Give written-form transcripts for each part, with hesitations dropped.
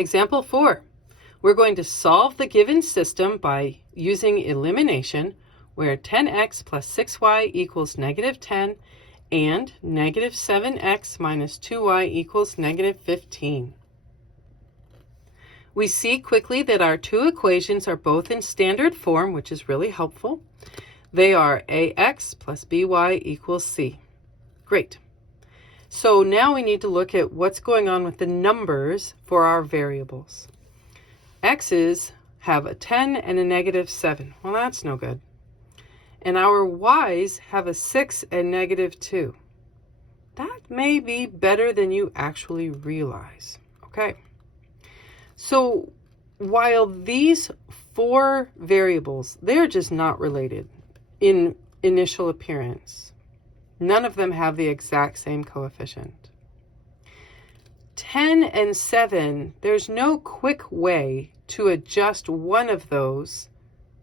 Example 4. We're going to solve the given system by using elimination, where 10x plus 6y equals negative 10 and negative 7x minus 2y equals negative 15. We see quickly that our two equations are both in standard form, which is really helpful. They are ax plus by equals c. Great. So now we need to look at what's going on with the numbers for our variables. X's have a 10 and a negative 7. Well, that's no good. And our y's have a 6 and negative 2. That may be better than you actually realize. Okay. So while these four variables, they're just not related in initial appearance. None of them have the exact same coefficient. 10 and 7, there's no quick way to adjust one of those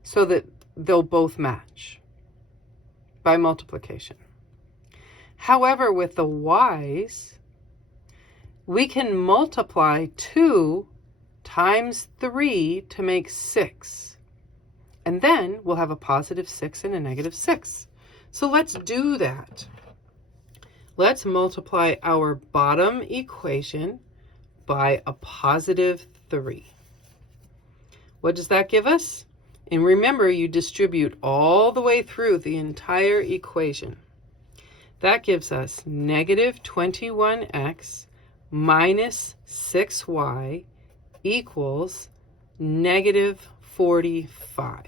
so that they'll both match by multiplication. However, with the y's, we can multiply 2 times 3 to make 6. And then we'll have a positive 6 and a negative 6. So let's do that. Let's multiply our bottom equation by a positive 3. What does that give us? And remember, you distribute all the way through the entire equation. That gives us negative 21x minus 6y equals negative 45.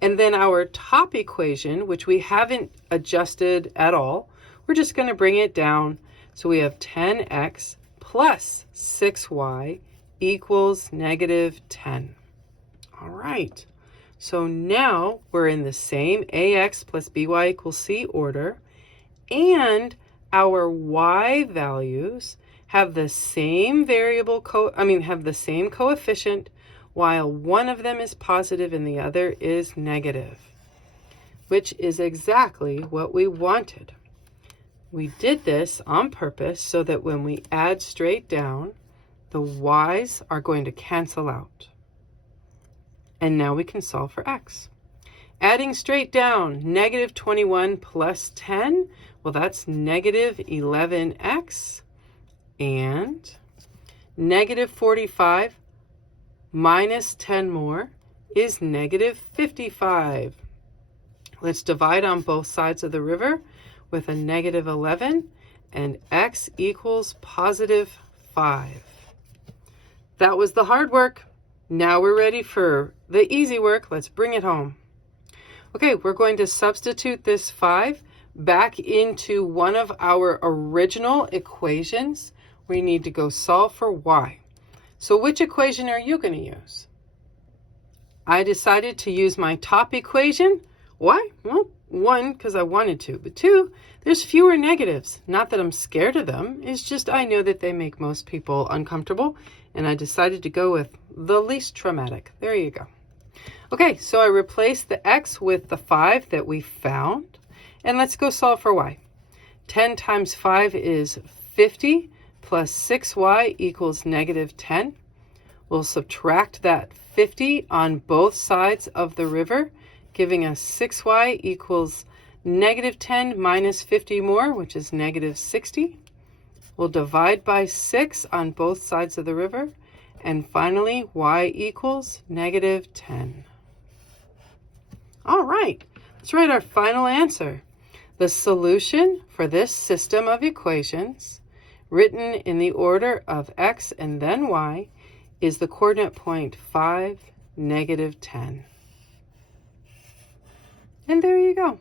And then our top equation, which we haven't adjusted at all, we're just going to bring it down. So we have 10x plus 6y equals negative 10. All right. So now we're in the same ax plus by equals c order, and our y values have the same have the same coefficient, while one of them is positive and the other is negative, which is exactly what we wanted. We did this on purpose so that when we add straight down, the y's are going to cancel out. And now we can solve for x. Adding straight down, negative 21 plus 10, well, that's negative 11x, and negative 45 minus 10 more is negative 55. Let's divide on both sides of the river with a negative 11, and x equals positive 5. That was the hard work. Now we're ready for the easy work. Let's bring it home. Okay, we're going to substitute this 5 back into one of our original equations. We need to go solve for y. So which equation are you going to use? I decided to use my top equation. Why? Well, 1, because I wanted to, but 2, there's fewer negatives. Not that I'm scared of them, it's just I know that they make most people uncomfortable, and I decided to go with the least traumatic. There you go. Okay, so I replaced the x with the 5 that we found, and let's go solve for y. 10 times 5 is 50, plus 6y equals negative 10. We'll subtract that 50 on both sides of the river, giving us 6y equals negative 10 minus 50 more, which is negative 60. We'll divide by 6 on both sides of the river, and finally y equals negative 10. All right, let's write our final answer. The solution for this system of equations, written in the order of x and then y, is the coordinate point 5, negative 10. And there you go.